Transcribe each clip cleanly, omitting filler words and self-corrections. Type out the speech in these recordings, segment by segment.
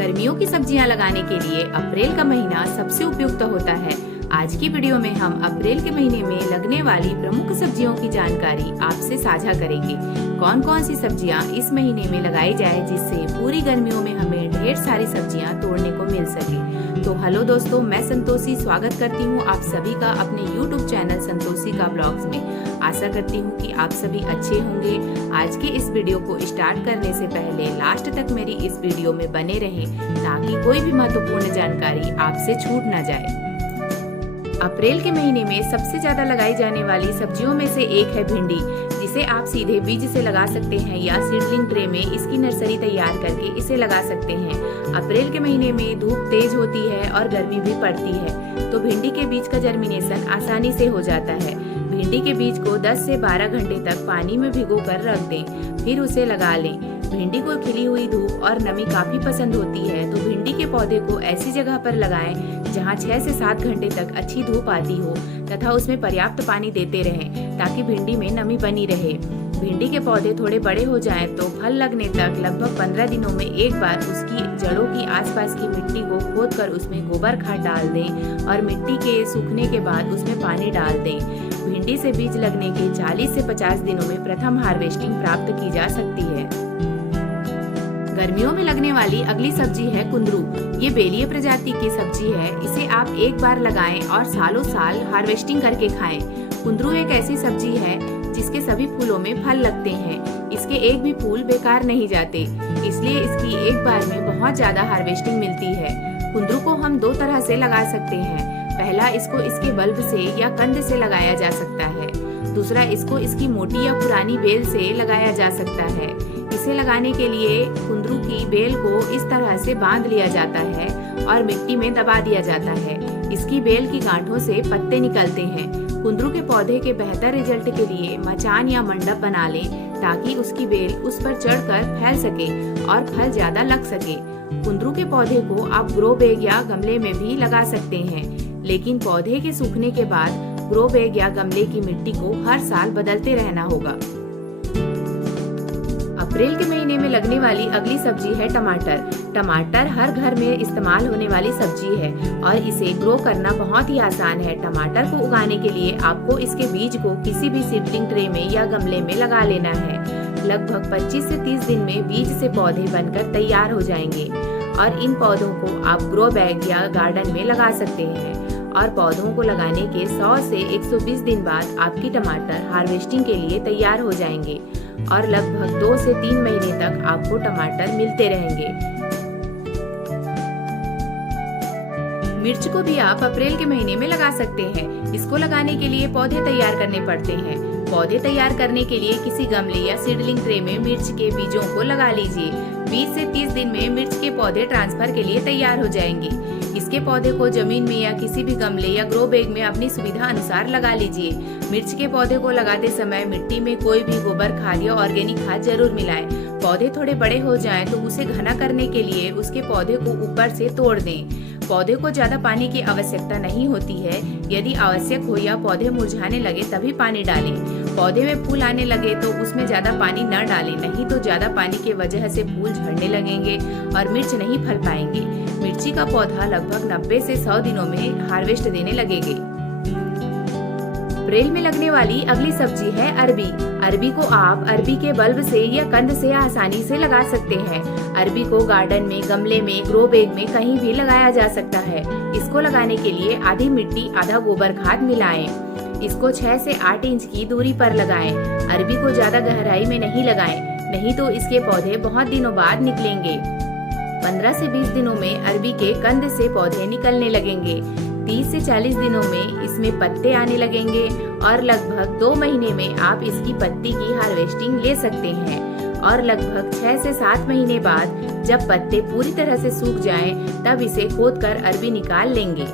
गर्मियों की सब्जियां लगाने के लिए अप्रैल का महीना सबसे उपयुक्त होता है। आज की वीडियो में हम अप्रैल के महीने में लगने वाली प्रमुख सब्जियों की जानकारी आपसे साझा करेंगे। कौन कौन सी सब्जियां इस महीने में लगाई जाए जिससे पूरी गर्मियों में हमें ढेर सारी सब्जियां तोड़ने को मिल सके। तो हेलो दोस्तों, मैं संतोषी स्वागत करती हूँ आप सभी का अपने YouTube चैनल संतोषी का ब्लॉग्स में। आशा करती हूँ कि आप सभी अच्छे होंगे। आज के इस वीडियो को स्टार्ट करने से पहले लास्ट तक मेरी इस वीडियो में बने रहें ताकि कोई भी महत्वपूर्ण जानकारी आपसे छूट न जाए। अप्रैल के महीने में सबसे ज्यादा लगाई जाने वाली सब्जियों में से एक है भिंडी, जिसे आप सीधे बीज से लगा सकते हैं या सीडलिंग ट्रे में इसकी नर्सरी तैयार करके इसे लगा सकते हैं। अप्रैल के महीने में धूप तेज होती है और गर्मी भी पड़ती है, तो भिंडी के बीज का जर्मिनेशन आसानी से हो जाता है। भिंडी के बीज को 10 से 12 घंटे तक पानी में भिगोकर रख दें, फिर उसे लगा लें। भिंडी को खिली हुई धूप और नमी काफी पसंद होती है, तो भिंडी के पौधे को ऐसी जगह पर लगाएं जहां 6 से 7 घंटे तक अच्छी धूप आती हो तथा उसमें पर्याप्त पानी देते रहें ताकि भिंडी में नमी बनी रहे। भिंडी के पौधे थोड़े बड़े हो जाएं तो फल लगने तक लगभग 15 दिनों में एक बार उसकी जड़ों की आसपास की मिट्टी को खोदकर उसमें गोबर खाद डाल दें और मिट्टी के सूखने के बाद उसमें पानी डाल दें। भिंडी से बीज लगने के 40 से 50 दिनों में प्रथम हार्वेस्टिंग प्राप्त की जा सकती है। गर्मियों में लगने वाली अगली सब्जी है कुंदरू। ये बेलीय प्रजाति की सब्जी है। इसे आप एक बार लगाएं और सालों साल हार्वेस्टिंग करके खाएं। कुंदरू एक ऐसी सब्जी है जिसके सभी फूलों में फल लगते हैं। इसके एक भी फूल बेकार नहीं जाते, इसलिए इसकी एक बार में बहुत ज्यादा हार्वेस्टिंग मिलती है। कुंदरू को हम 2 तरह से लगा सकते हैं। पहला, इसको इसके बल्ब से या कंद से लगाया जा सकता है। दूसरा, इसको इसकी मोटी या पुरानी बेल से लगाया जा सकता है। इसे लगाने के लिए कुंदरू की बेल को इस तरह से बांध लिया जाता है और मिट्टी में दबा दिया जाता है। इसकी बेल की गांठों से पत्ते निकलते हैं। कुंदरू के पौधे के बेहतर रिजल्ट के लिए मचान या मंडप बना लें ताकि उसकी बेल उस पर चढ़कर फैल सके और फल ज्यादा लग सके। कुंदरू के पौधे को आप ग्रो बैग या गमले में भी लगा सकते हैं, लेकिन पौधे के सूखने के बाद ग्रो बैग या गमले की मिट्टी को हर साल बदलते रहना होगा। अप्रैल के महीने में लगने वाली अगली सब्जी है टमाटर। टमाटर हर घर में इस्तेमाल होने वाली सब्जी है और इसे ग्रो करना बहुत ही आसान है। टमाटर को उगाने के लिए आपको इसके बीज को किसी भी सीडलिंग ट्रे में या गमले में लगा लेना है। लगभग 25 से 30 दिन में बीज से पौधे बनकर तैयार हो जाएंगे और इन पौधों को आप ग्रो बैग या गार्डन में लगा सकते हैं। और पौधों को लगाने के 100 से 120 दिन बाद आपकी टमाटर हार्वेस्टिंग के लिए तैयार हो जाएंगे और लगभग 2 से 3 महीने तक आपको टमाटर मिलते रहेंगे। मिर्च को भी आप अप्रैल के महीने में लगा सकते हैं। इसको लगाने के लिए पौधे तैयार करने पड़ते हैं। पौधे तैयार करने के लिए किसी गमले या सीडलिंग ट्रे में मिर्च के बीजों को लगा लीजिए। 20 से 30 दिन में मिर्च के पौधे ट्रांसफर के लिए तैयार हो जाएंगे। इसके पौधे को जमीन में या किसी भी गमले या ग्रो बैग में अपनी सुविधा अनुसार लगा लीजिए। मिर्च के पौधे को लगाते समय मिट्टी में कोई भी गोबर खाद या ऑर्गेनिक खाद जरूर मिलाएं। पौधे थोड़े बड़े हो जाएं तो उसे घना करने के लिए उसके पौधे को ऊपर से तोड़ दें। पौधे को ज्यादा पानी की आवश्यकता नहीं होती है। यदि आवश्यक हो या पौधे मुरझाने लगे तभी पानी डालें। पौधे में फूल आने लगे तो उसमें ज्यादा पानी न डालें, नहीं तो ज्यादा पानी की वजह से फूल झड़ने लगेंगे और मिर्च नहीं फल पाएंगे। मिर्ची का पौधा लगभग 90 से 100 दिनों में हार्वेस्ट देने लगेगी। अप्रैल में लगने वाली अगली सब्जी है अरबी। अरबी को आप अरबी के बल्ब से या कंद से आसानी से लगा सकते हैं। अरबी को गार्डन में, गमले में, ग्रो बैग में कहीं भी लगाया जा सकता है। इसको लगाने के लिए आधी मिट्टी आधा गोबर खाद मिलाएं। इसको 6 से 8 इंच की दूरी पर लगाएं। अरबी को ज्यादा गहराई में नहीं लगाएं, नहीं तो इसके पौधे बहुत दिनों बाद निकलेंगे। 15 से 20 दिनों में अरबी के कंद से पौधे निकलने लगेंगे। 30 से 40 दिनों में इसमें पत्ते आने लगेंगे और लगभग 2 महीने में आप इसकी पत्ती की हार्वेस्टिंग ले सकते हैं। और लगभग 6 से 7 महीने बाद जब पत्ते पूरी तरह से सूख जाएं, तब इसे खोदकर अरबी निकाल लेंगे।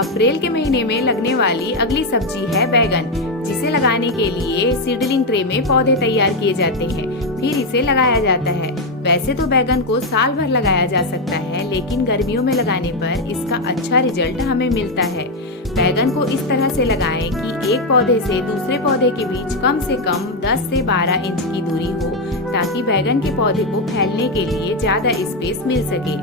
अप्रैल के महीने में लगने वाली अगली सब्जी है बैगन, जिसे लगाने के लिए सीडलिंग ट्रे में पौधे तैयार किए जाते हैं, फिर इसे लगाया जाता है। वैसे तो बैगन को साल भर लगाया जा सकता है, लेकिन गर्मियों में लगाने पर इसका अच्छा रिजल्ट हमें मिलता है। बैगन को इस तरह से लगाएं कि एक पौधे से दूसरे पौधे के बीच कम से कम 10 से 12 इंच की दूरी हो, ताकि बैगन के पौधे को फैलने के लिए ज्यादा स्पेस मिल सके।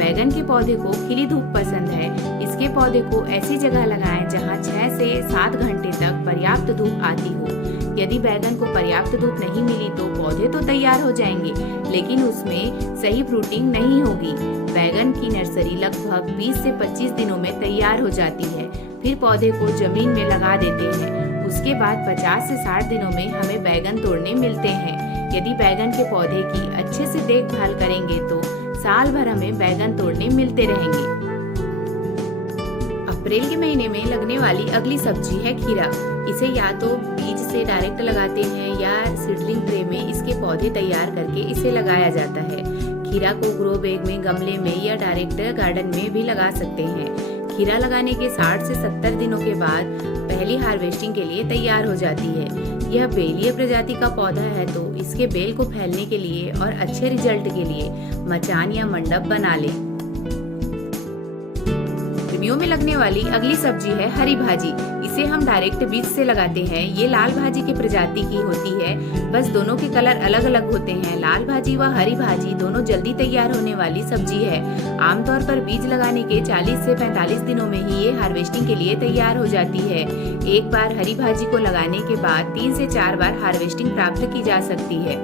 बैगन के पौधे को खिली धूप पसंद है। इसके पौधे को ऐसी जगह लगाएं जहां 6 से 7 घंटे तक पर्याप्त धूप आती हो। यदि बैगन को पर्याप्त धूप नहीं मिली तो पौधे तो तैयार हो जाएंगे, लेकिन उसमें सही फ्रूटिंग नहीं होगी। बैगन की नर्सरी लगभग 20 से 25 दिनों में तैयार हो जाती है। फिर पौधे को जमीन में लगा देते हैं। उसके बाद 50 से 60 दिनों में हमें बैगन तोड़ने मिलते हैं। यदि बैगन के पौधे की अच्छे से देखभाल करेंगे तो साल भर हमें बैगन तोड़ने मिलते रहेंगे। अप्रैल के महीने में लगने वाली अगली सब्जी है खीरा। इसे या तो बीज से डायरेक्ट लगाते हैं या सीडलिंग ट्रे में इसके पौधे तैयार करके इसे लगाया जाता है। खीरा को ग्रो बैग में, गमले में या डायरेक्ट गार्डन में भी लगा सकते हैं। खीरा लगाने के 60 से 70 दिनों के बाद पहली हार्वेस्टिंग के लिए तैयार हो जाती है। यह बेलीय प्रजाति का पौधा है, तो इसके बेल को फैलने के लिए और अच्छे रिजल्ट के लिए मचान या मंडप बना लें। गर्मियों में लगने वाली अगली सब्जी है हरी भाजी। इसे हम डायरेक्ट बीज से लगाते हैं। ये लाल भाजी की प्रजाति की होती है, बस दोनों के कलर अलग अलग होते हैं। लाल भाजी व हरी भाजी दोनों जल्दी तैयार होने वाली सब्जी है। आमतौर पर बीज लगाने के 40 से 45 दिनों में ही ये हार्वेस्टिंग के लिए तैयार हो जाती है। एक बार हरी भाजी को लगाने के बाद 3 से 4 बार हार्वेस्टिंग प्राप्त की जा सकती है।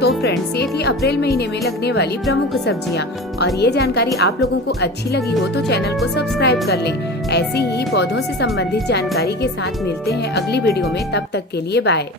तो फ्रेंड्स, ये थी अप्रैल महीने में लगने वाली प्रमुख सब्जियां, और ये जानकारी आप लोगों को अच्छी लगी हो तो चैनल को सब्सक्राइब कर लें। ऐसी ही पौधों से संबंधित जानकारी के साथ मिलते हैं अगली वीडियो में। तब तक के लिए बाय।